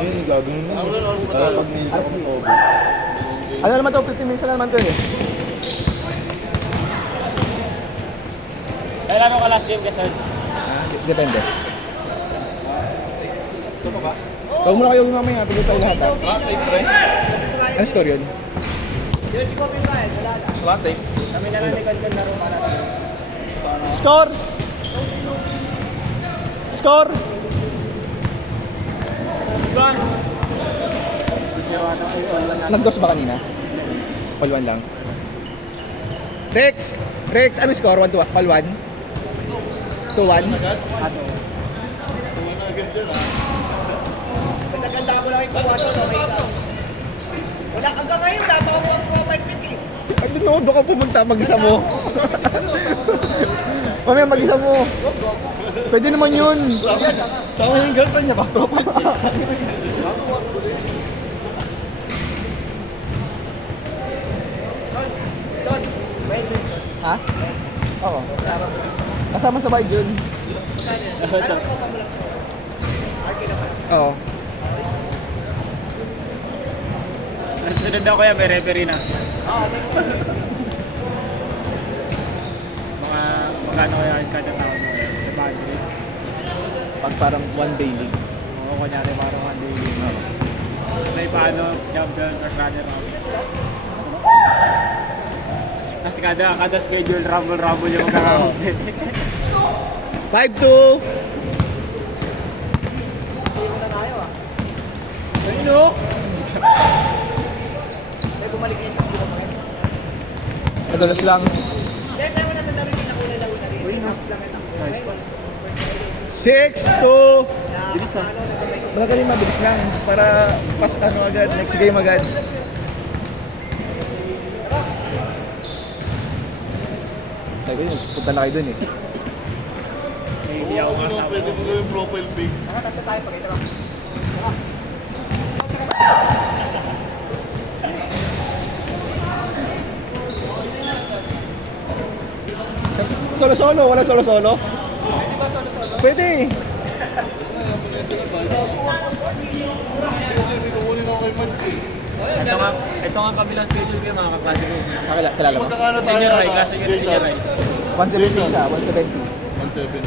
Ayun, gagawin mo. Para pag may Ano naman to? 15 minutes na naman to eh. Kailan ka last game kasi? Depende. Huwag muna kayo mamaya, pagod tayo lahat ha. Latte, pre. Ano score yun? Yun si Kobe Bryant, wala na. Latte. Kami na lang likod ng laro para na. Score! Score! Nag-dos ba kanina? All 1 lang. Rex! Rex, ano score? 1 to 1? All 1? 2-1? Basta ganda ko lang yung kawasan, okay lang. Wala, hanggang ngayon, wala pa akong profile pic eh. Ay, doon ka pumunta, mag-isa mo. Mamaya mag-isa mo. Pwede naman yun. Tama yung girlfriend niya ba? Son, wait, son. Ha? Oo. Kasama sa bike yun. Ano ka pa mo lang siya? Arky naman. Oo. Ang sunod na kuya, may referee na. Oo, next one. Magkano kaya kada taon mo yun? Sa budget? Pag parang one day league. Oo, kunyari parang one day league. May paano, champion, first runner up. Kasi kada schedule, rumble yung magkakawag. 5-2! Sino na tayo ah. Ayun o! May bumalik yung sa kilo pa rin. Nadulas lang. Hindi, pero wala na rin yung nakuna na rin. Uy, no. Nice pass. 6-2! Bilis ah. Magaling mabilis lang. Para pas ano agad, next game agad. Sabi ko yun, punta na kayo dun eh. Hindi ako kasama. Pwede mo gawin profile pic. Tatlo tayo pag ito lang. Solo-solo, wala solo-solo? Pwede. Kasi pinukunin ako kay Mads eh. Ito nga kabilang schedule kayo mga kaklase ko. Kilala mo? Magkakano tayo? Senior high, klase ko senior high. 170 isa, 170. 170.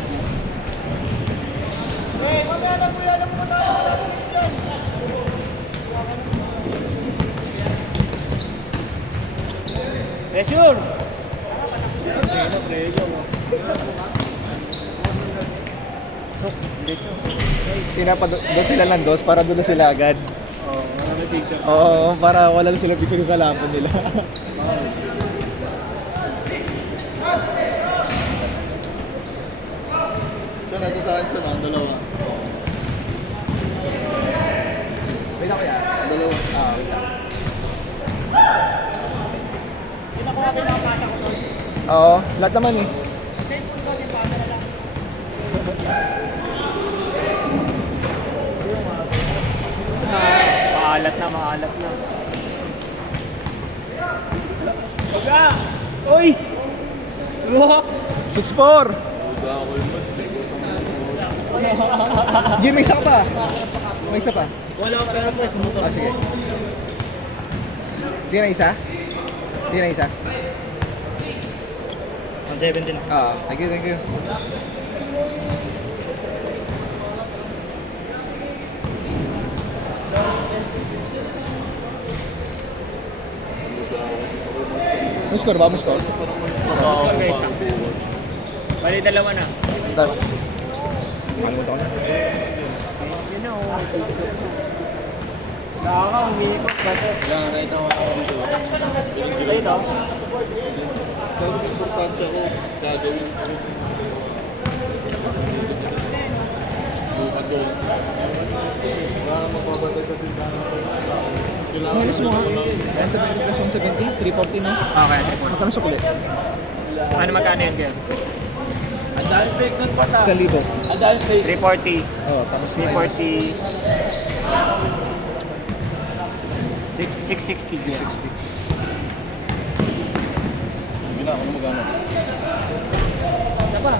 Eh, mamaya na kuya, alam mo tayo. Pressure! Ano, pressure mo. Sok, diretso. Doon sila ng dos para doon na sila agad. Oo, marami picture. Oo, para wala na sila picture sa lampon nila. So, ito sa akin, son, ang dalawa. Wait ako yan. Dalawa. Wait lang. Hindi na ko nga pinapasa ko, son. Oo, lahat naman eh. Cellphone ko, yung pasa na lang. Maalat na, maalat na. Baga! Uy! Luhak! 6-4! Buga ako yung Mads. Jim, may isa ka pa. May isa pa. Wala pa pero press mo to. Sige. Hindi na isa? Hindi na isa? 170 na. Thank you, thank you. May score ba? May score? Score ka isa. Bali dalawa na. Dalawa. Kalimutan ko na. Nakaka, umiikot ba ito? Lang, nakita ko ako dito. Ayun o. Pero importante ako, gagawin ko. Buka doon. Wala nang mababatay sa tindahan ko. Kailangan Minus mo ha? ko lang. Ayan, 70 plus 170, 340 na. Okay, report. Magkano sa kulit? Ano magkano yun kayo? Ang dahil break nun pa 1,000. Ang dahil break. 340. Tapos 340. 660. 660. Sige na, ako na magana. Isa pa.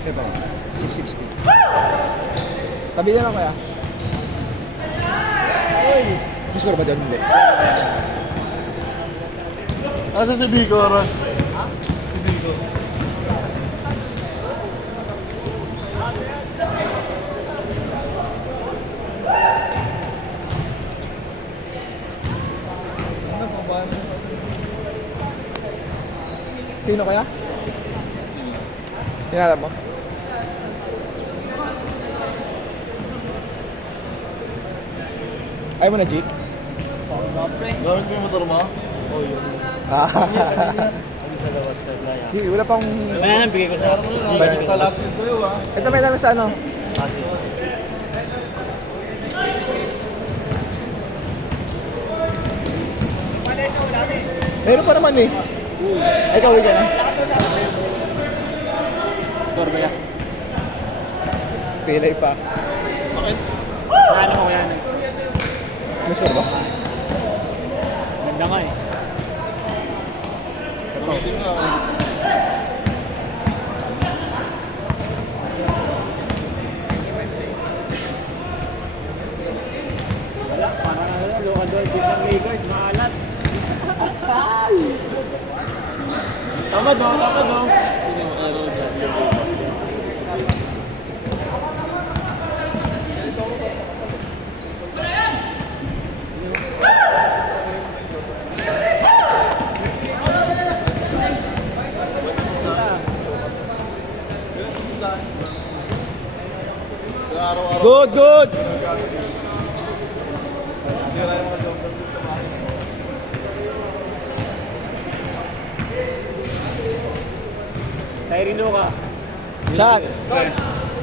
Ito, 660. Tabi na lang kaya. Uy! May score ba dyan? Hindi. Asa si Bico, Ron? Sino kaya? Hinalap mo? Ayaw mo na, G? Gamit mo yung motor mo? Hindi, wala pang... Ayan, bigay ko sa Basta talapin sa'yo ah. Ito may namin sa ano? Malay sa ulan eh. Meron pa naman eh. Ay, ikaw, uwi ka na. Score ba yan? Pilay pa. Ano ko yan? May score ba? Ganda nga eh. Gamitin mo ah. Wala, parang ano, local doon, beat ng Lakers, maalat. Tama daw, tama daw. Yun yung araw dyan. Araw-araw. Good, good! Tyree Luka. Shot!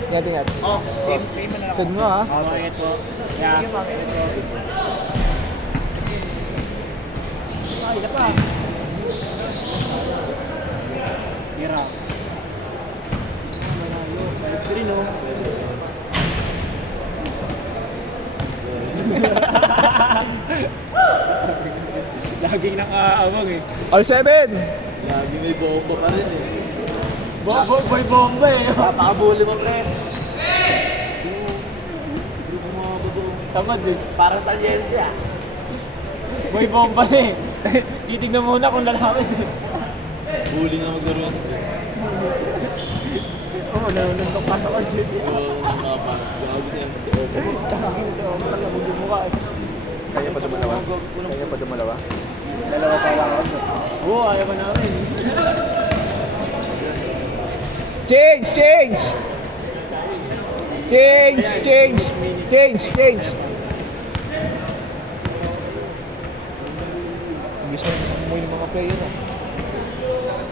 Ingat, ingat. Oh, game mo na lang. Sud mo ha. Pangit po. Yeah. Ah, isa pa. Hira. Malayo. Balik ko rin, oh. Laging nakaawag eh. All 7! Lagi may bomba ka rin eh. Boy bomba eh. Papakabuli mo, pre. Grupo mga babae. Tamad eh. Para sa liyente ah. Boy bomba eh. Titignan muna kung lalaki. Bully na maglaro yan. Oo, nanuntok pa sa kanya. Oo, mga pa. Gago siya si Opo. Tangin sa mga talabog yung mukha eh. Kaya pa dumalawa? Kaya pa dumalawa? Dalawa pa lang ako. Oo, ayaw pa namin. Change! Change! Change! Change! Change! Change! Gusto mo yung mga player ah.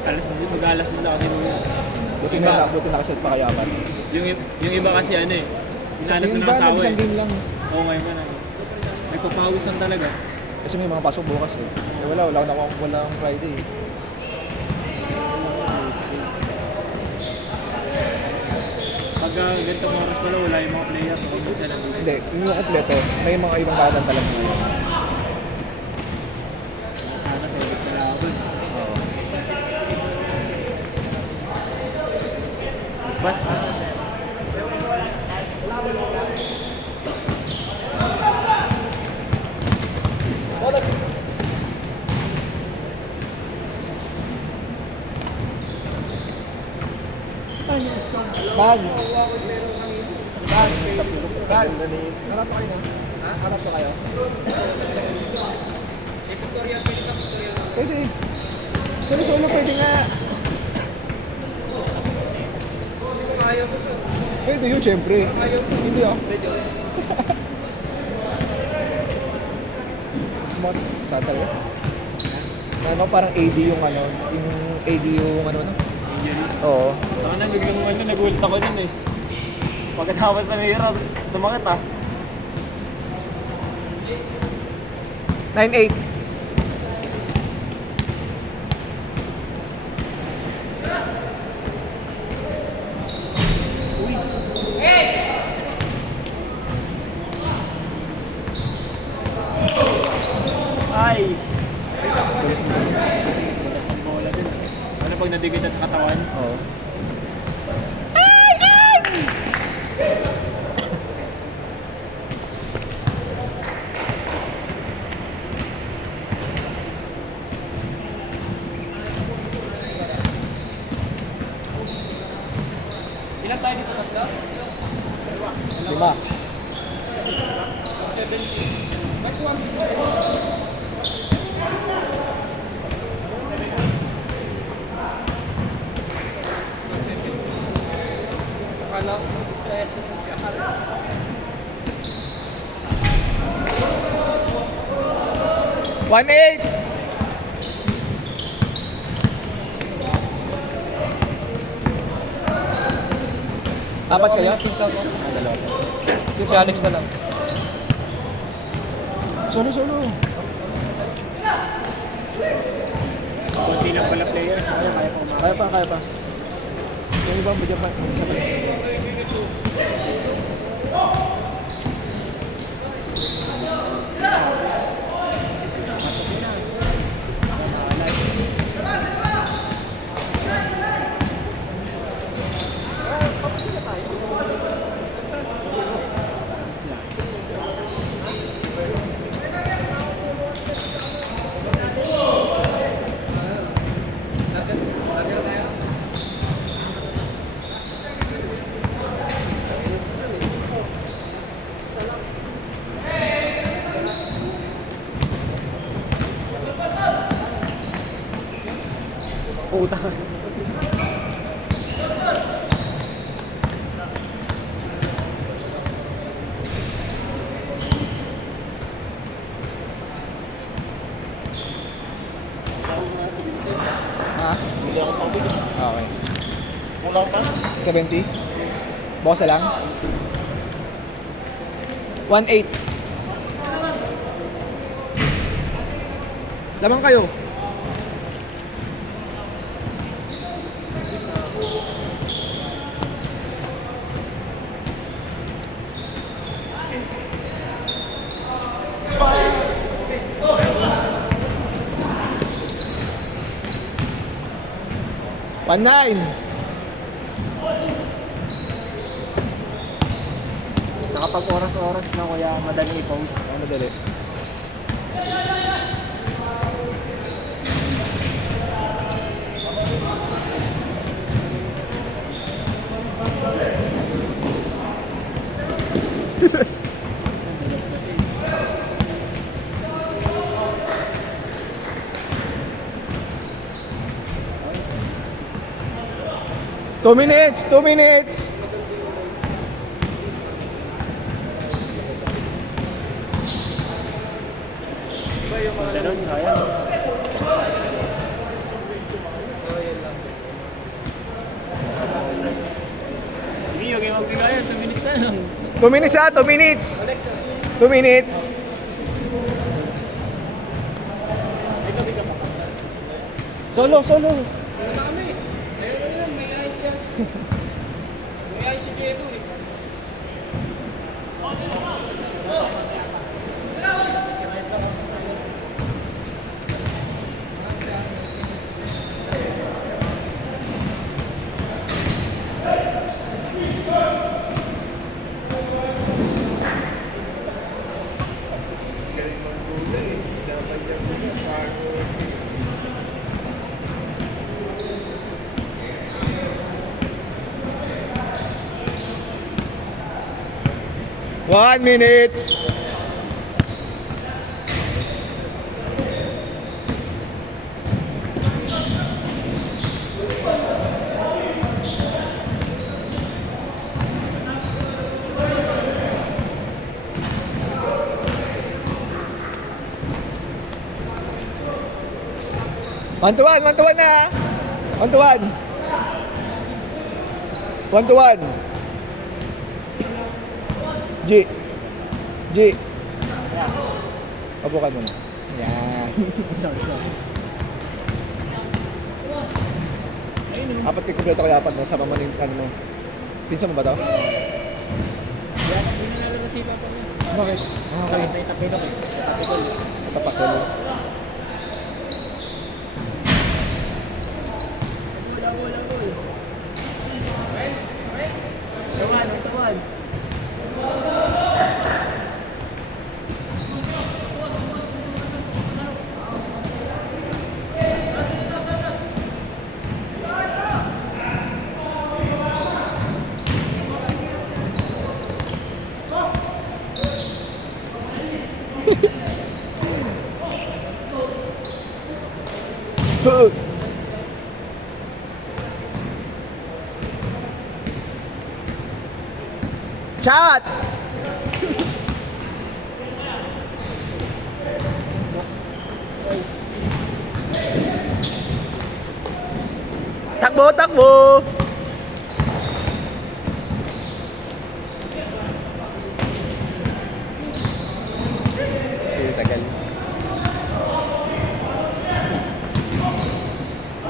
Mag-alas na kasi muna. Buti nakaset pa kaya man. Yung iba kasi ano eh. Hinanap ko Yung ng iba, asawa isang eh. game lang. Oo, ngayon man ano. Nagpapawisan talaga. Kasi may mga pasok bukas eh. Wala akong Friday eh. Pag ganitong oras pala, wala yung mga player. Pag minsan nandito. Hindi, yung kompleto. May mga ibang badan talaga. Sana sa ibig na laban. Bas. Bag! Bag! Bag! Harap pa kayo na? Ha? Harap pa kayo? Pwede. Solo-solo pwede nga. Pwede yun, syempre. Hindi ah. Smart. Saan talaga? Ano, parang AD yung ano, yung AD yung ano, ano? Injury. Oo. Saka na biglang ano, nagulat ako dun eh. Pagkatapos na may hirap, sumakit ah. 9-8. Ay! Bulas ng bola din. Ano pag nadigitan sa katawan? Oo. Ilan tayo dito tatlo? 5. Akala ko siya. 1-8. Apat kayo? Pinsa ko. Dalawa. Si Alex na lang. Solo. Kunti lang pala players. Kaya pa umakas. Kaya pa. Yung ibang video pa. Isa pa lang. Puta. Ha? Bili ako pang bili. Okay. Kulang pa? 70. Bawas na lang. 1-8. Lamang kayo. One nine. Nakapag-oras-oras na kuya madali i-post. Ano dali? Two minutes. Ganun, sayang. Hindi, okay magbigay. 2 minutes na lang. 2 minutes ha, 2 minutes. 2 minutes. Solo. One minute. One to one na. 1-1. 1-1. G. Opo ka muna. Yan. Apat kayo kompleto kaya apat mo sa pamanin mo. Pinsan mo ba to? Hindi na lalabas si Papa niya. Bakit? Sa may tapilok eh. Tapilok. Tapak ko lang. Tuwan. Shot! Takbo, takbo! Tagal.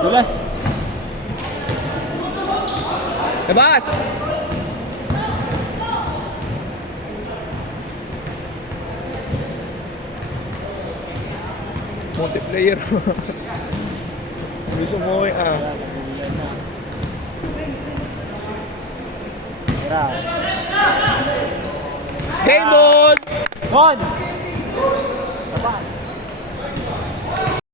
Dulas. Labas! Multiplayer. Gusto mo Tira. Game ball! Gone!